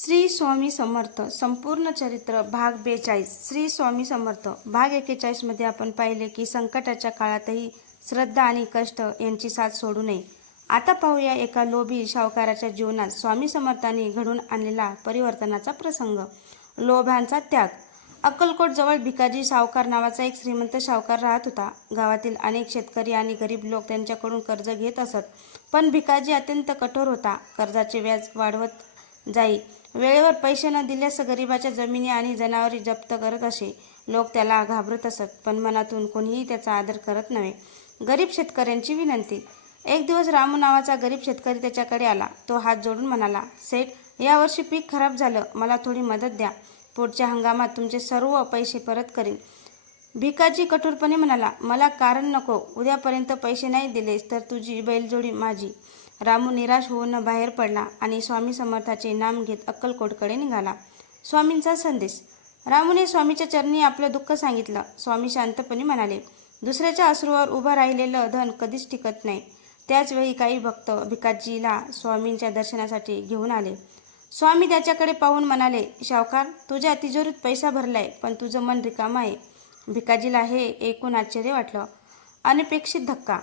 श्री स्वामी समर्थ संपूर्ण चरित्र भाग 42. श्री स्वामी समर्थ भाग 41 मध्ये आपण पाहिले की संकटाच्या काळातही श्रद्धा आणि कष्ट यांची साथ सोडू नये. आता पाहूया एका लोभी सावकाराच्या जीवनात स्वामी समर्थांनी घडून आणलेला परिवर्तनाचा प्रसंग. लोभांचा त्याग. अक्कलकोट जवळ भिकाजी सावकार नावाचा एक श्रीमंत सावकार राहत होता. गावातील अनेक शेतकरी आणि गरीब लोक त्यांच्याकडून कर्ज घेत असत, पण भिकाजी अत्यंत कठोर होता. कर्जाचे व्याज वाढवत जाई. वेळेवर पैसे न दिल्यास गरिबाच्या जमिनी आणि जनावरे जप्त करत असे. लोक त्याला घाबरत असत, पण मनातून कोणीही त्याचा आदर करत नव्हे. गरीब शेतकऱ्यांची विनंती. एक दिवस रामू नावाचा गरीब शेतकरी त्याच्याकडे आला. तो हात जोडून म्हणाला, सेठ, यावर्षी पीक खराब झालं, मला थोडी मदत द्या. पुढच्या हंगामात तुमचे सर्व पैसे परत करीन. भिकाजी कठोरपणे म्हणाला, मला कारण नको. उद्यापर्यंत पैसे नाही दिलेस तर तुझी बैलजोडी माझी. रामू निराश होऊन बाहेर पडला आणि स्वामी समर्थाचे नाम घेत अक्कलकोटकडे निघाला. स्वामींचा संदेश. रामूने स्वामीच्या चरणी आपलं दुःख सांगितलं. स्वामी शांतपणे म्हणाले, दुसऱ्याच्या अश्रूवर उभं राहिलेलं धन कधीच टिकत नाही. त्याच वेळी काही भक्त भिकाजीला स्वामींच्या दर्शनासाठी घेऊन आले. स्वामी त्याच्याकडे पाहून म्हणाले, सावकार, तुझ्या तिजोरीत पैसा भरलाय, पण तुझं मन रिकामं आहे. भिकाजीला हे ऐकून आश्चर्य वाटलं. अनपेक्षित धक्का.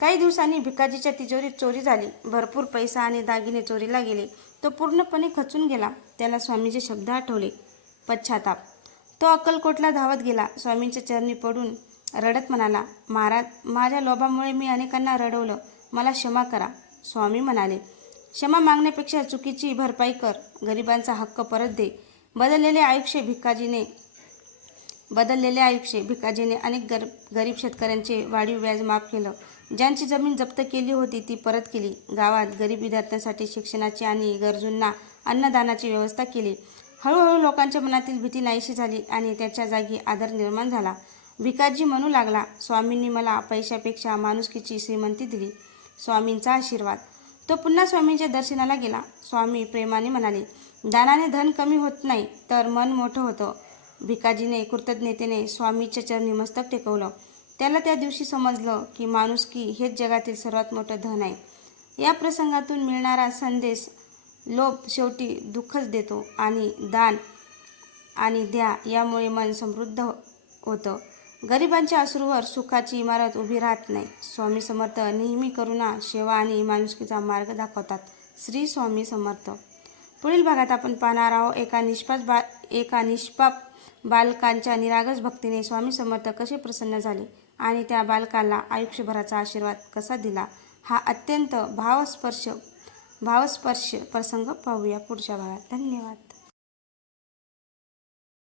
काही दिवसांनी भिकाजीच्या तिजोरीत चोरी झाली. भरपूर पैसा आणि दागिने चोरीला गेले. तो पूर्णपणे खचून गेला. त्याला स्वामींचे शब्द आठवले. पश्चाताप. तो अक्कलकोटला धावत गेला. स्वामींच्या चरणी पडून रडत म्हणाला, महाराज, माझ्या लोभामुळे मी अनेकांना रडवलं, मला क्षमा करा. स्वामी म्हणाले, क्षमा मागण्यापेक्षा चुकीची भरपाई कर. गरिबांचा हक्क परत दे. बदललेले आयुष्य भिकाजीने अनेक गरीब शेतकऱ्यांचे वाढीव व्याज माफ केलं. ज्यांची जमीन जप्त केली होती ती परत केली. गावात गरीब विद्यार्थ्यांसाठी शिक्षणाची आणि गरजूंना अन्नदानाची व्यवस्था केली. हळूहळू लोकांच्या मनातील भीती नाहीशी झाली आणि त्याच्या जागी आदर निर्माण झाला. भिकाजी म्हणू लागला, स्वामींनी मला पैशापेक्षा माणुसकीची श्रीमंती दिली. स्वामींचा आशीर्वाद. तो पुन्हा स्वामींच्या दर्शनाला गेला. स्वामी प्रेमाने म्हणाले, दानाने धन कमी होत नाही, तर मन मोठं होतं. भिकाजीने कृतज्ञतेने स्वामीच्या चरणी मस्तक टेकवलं. त्याला त्या दिवशी समजलं की माणुसकी हेच जगातील सर्वात मोठं धन आहे. या प्रसंगातून मिळणारा संदेश, लोभ शेवटी दुःखच देतो आणि दान आणि द्या यामुळे मन समृद्ध होतं. गरिबांच्या अश्रूवर सुखाची इमारत उभी राहत नाही. स्वामी समर्थ नेहमी करुणा, सेवा आणि माणुसकीचा मार्ग दाखवतात. श्री स्वामी समर्थ. पुढील भागात आपण पाहणार आहोत एका निष्पाप बालकांच्या निरागस भक्तीने स्वामी समर्थ कसे प्रसन्न झाले आणि त्या बालकाला आयुष्यभराचा आशीर्वाद कसा दिला. हा अत्यंत भावस्पर्श प्रसंग पाहूया पुढच्या भागात. धन्यवाद.